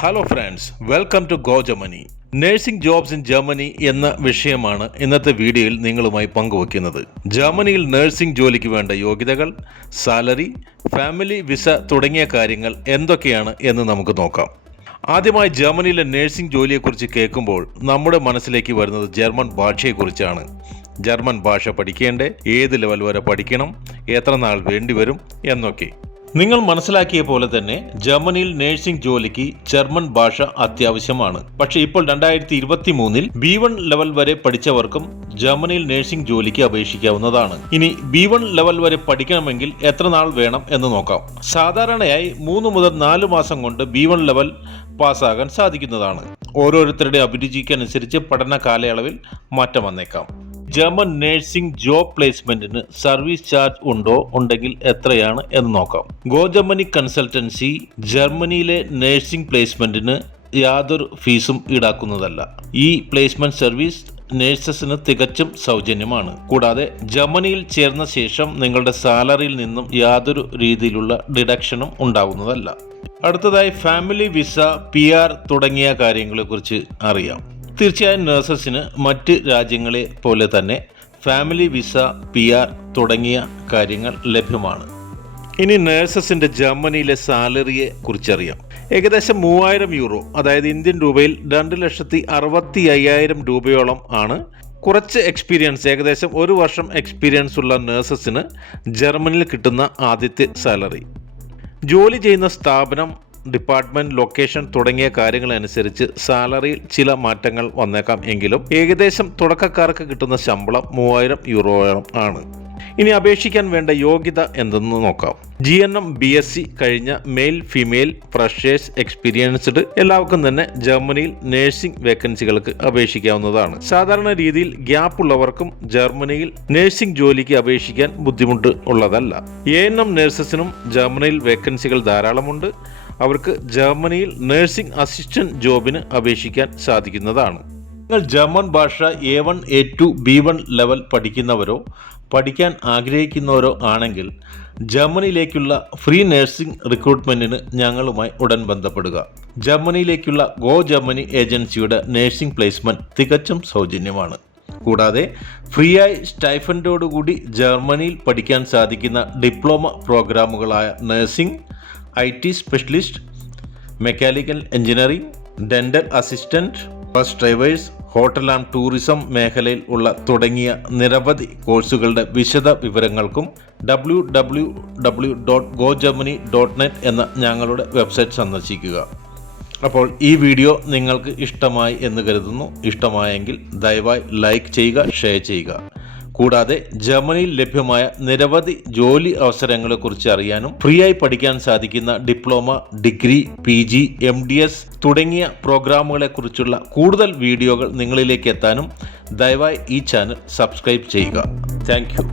Hello friends, welcome to go Germany. Nursing jobs in Germany എന്ന വിഷയമാണ് ഇന്നത്തെ വീഡിയോയിൽ നിങ്ങളുമായി പങ്കുവയ്ക്കുന്നത്. ജർമ്മനിയിൽ നഴ്സിംഗ് ജോലിക്ക് വേണ്ട യോഗ്യതകൾ, സാലറി, ഫാമിലി വിസ തുടങ്ങിയ കാര്യങ്ങൾ എന്തൊക്കെയാണ് എന്ന് നമുക്ക് നോക്കാം. ആദ്യമായി ജർമ്മനിയിലെ നഴ്സിംഗ് ജോലിയെക്കുറിച്ച് കേൾക്കുമ്പോൾ നമ്മുടെ മനസ്സിലേക്ക് വരുന്നത് ജർമ്മൻ ഭാഷയെക്കുറിച്ചാണ്. ജർമ്മൻ ഭാഷ പഠിക്കേണ്ടേ, ഏത് ലെവൽ വരെ പഠിക്കണം, എത്ര നാൾ വേണ്ടിവരും എന്നൊക്കെ. നിങ്ങൾ മനസ്സിലാക്കിയ പോലെ തന്നെ ജർമ്മനിയിൽ നഴ്സിംഗ് ജോലിക്ക് ജർമ്മൻ ഭാഷ അത്യാവശ്യമാണ്. പക്ഷേ ഇപ്പോൾ 2023 B1 ലെവൽ വരെ പഠിച്ചവർക്കും ജർമ്മനിയിൽ നഴ്സിംഗ് ജോലിക്ക് അപേക്ഷിക്കാവുന്നതാണ്. ഇനി B1 ലെവൽ വരെ പഠിക്കണമെങ്കിൽ എത്ര നാൾ വേണം എന്ന് നോക്കാം. സാധാരണയായി 3 മുതൽ 4 മാസം കൊണ്ട് B1 ലെവൽ പാസ്സാകാൻ സാധിക്കുന്നതാണ്. ഓരോരുത്തരുടെ അഭിരുചിക്കനുസരിച്ച് പഠന കാലയളവിൽ മാറ്റം വന്നേക്കാം. ജർമ്മൻ നഴ്സിംഗ് ജോബ് പ്ലേസ്മെന്റിന് സർവീസ് ചാർജ് ഉണ്ടെങ്കിൽ എത്രയാണ് എന്ന് നോക്കാം. ഗോ ജർമ്മനി കൺസൾട്ടൻസി ജർമ്മനിയിലെ നഴ്സിംഗ് പ്ലേസ്മെന്റിന് യാതൊരു ഫീസും ഈടാക്കുന്നതല്ല. ഈ പ്ലേസ്മെന്റ് സർവീസ് നഴ്സസിന് തികച്ചും സൗജന്യമാണ്. കൂടാതെ ജർമ്മനിയിൽ ചേർന്ന ശേഷം നിങ്ങളുടെ സാലറിയിൽ നിന്നും യാതൊരു രീതിയിലുള്ള ഡിഡക്ഷനും ഉണ്ടാകുന്നതല്ല. അടുത്തതായി ഫാമിലി വിസ, PR തുടങ്ങിയ കാര്യങ്ങളെക്കുറിച്ച് അറിയാം. തീർച്ചയായും നഴ്സസിന് മറ്റ് രാജ്യങ്ങളെ പോലെ തന്നെ ഫാമിലി വിസ, PR തുടങ്ങിയ കാര്യങ്ങൾ ലഭ്യമാണ്. ഇനി നഴ്സസിൻ്റെ ജർമ്മനിയിലെ സാലറിയെ കുറിച്ചറിയാം. ഏകദേശം 3000 യൂറോ, അതായത് ഇന്ത്യൻ രൂപയിൽ 2,65,000 രൂപയോളം ആണ്. കുറച്ച് എക്സ്പീരിയൻസ്, ഏകദേശം 1 വർഷം എക്സ്പീരിയൻസ് ഉള്ള നഴ്സസിന് ജർമ്മനിയിൽ കിട്ടുന്ന ആദ്യത്തെ സാലറി. ജോലി ചെയ്യുന്ന സ്ഥാപനം, ഡിപ്പാർട്ട്മെന്റ്, ലൊക്കേഷൻ തുടങ്ങിയ കാര്യങ്ങളനുസരിച്ച് സാലറിയിൽ ചില മാറ്റങ്ങൾ വന്നേക്കാം. എങ്കിലും ഏകദേശം തുടക്കക്കാർക്ക് കിട്ടുന്ന ശമ്പളം 3000 യൂറോയോളം ആണ്. ഇനി അപേക്ഷിക്കാൻ വേണ്ട യോഗ്യത എന്തെന്ന് നോക്കാം. GNM BSc കഴിഞ്ഞ മെയിൽ, ഫീമെയിൽ, ഫ്രഷേഴ്സ്, എക്സ്പീരിയൻസ്ഡ് എല്ലാവർക്കും തന്നെ ജർമ്മനിയിൽ നഴ്സിംഗ് വേക്കൻസികൾക്ക് അപേക്ഷിക്കാവുന്നതാണ്. സാധാരണ രീതിയിൽ ഗ്യാപ്പ് ഉള്ളവർക്കും ജർമ്മനിയിൽ നഴ്സിംഗ് ജോലിക്ക് അപേക്ഷിക്കാൻ ബുദ്ധിമുട്ട് ഉള്ളതല്ല. ANM നഴ്സസിനും ജർമ്മനിയിൽ വേക്കൻസികൾ ധാരാളമുണ്ട്. അവർക്ക് ജർമ്മനിയിൽ നഴ്സിംഗ് അസിസ്റ്റന്റ് ജോബിന് അപേക്ഷിക്കാൻ സാധിക്കുന്നതാണ്. നിങ്ങൾ ജർമ്മൻ ഭാഷ A1, A2, B1 ലെവൽ പഠിക്കുന്നവരോ പഠിക്കാൻ ആഗ്രഹിക്കുന്നവരോ ആണെങ്കിൽ ജർമ്മനിയിലേക്കുള്ള ഫ്രീ നഴ്സിംഗ് റിക്രൂട്ട്മെൻറ്റിന് ഞങ്ങളുമായി ഉടൻ ബന്ധപ്പെടുക. ജർമ്മനിയിലേക്കുള്ള ഗോ ജർമ്മനി ഏജൻസിയുടെ നഴ്സിംഗ് പ്ലേസ്മെൻറ്റ് തികച്ചും സൗജന്യമാണ്. കൂടാതെ ഫ്രീ ആയി സ്റ്റൈഫൻഡോടുകൂടി ജർമ്മനിയിൽ പഠിക്കാൻ സാധിക്കുന്ന ഡിപ്ലോമ പ്രോഗ്രാമുകളായ nursing, IT specialist, mechanical engineering, dental assistant, bus drivers, hotel and tourism മേഖലയിൽ ഉള്ള തുടങ്ങിയ നിരവധി കോഴ്സുകളുടെ വിശദ വിവരങ്ങൾക്കും www.gogermany.net എന്ന ഞങ്ങളുടെ വെബ്സൈറ്റ് സന്ദർശിക്കുക. അപ്പോൾ ഈ വീഡിയോ നിങ്ങൾക്ക് ഇഷ്ടമായി എന്ന് കരുതുന്നു. ഇഷ്ടമായെങ്കിൽ ദയവായി ലൈക്ക് ചെയ്യുക, ഷെയർ ചെയ്യുക. കൂടാതെ ജർമ്മനിയിൽ ലഭ്യമായ നിരവധി ജോലി അവസരങ്ങളെക്കുറിച്ച് അറിയാനും ഫ്രീ ആയി പഠിക്കാൻ സാധിക്കുന്ന ഡിപ്ലോമ, ഡിഗ്രി, PG, MDS തുടങ്ങിയ പ്രോഗ്രാമുകളെക്കുറിച്ചുള്ള കൂടുതൽ വീഡിയോകൾ നിങ്ങളിലേക്ക് എത്താനും ദയവായി ഈ ചാനൽ സബ്സ്ക്രൈബ് ചെയ്യുക. Thank you.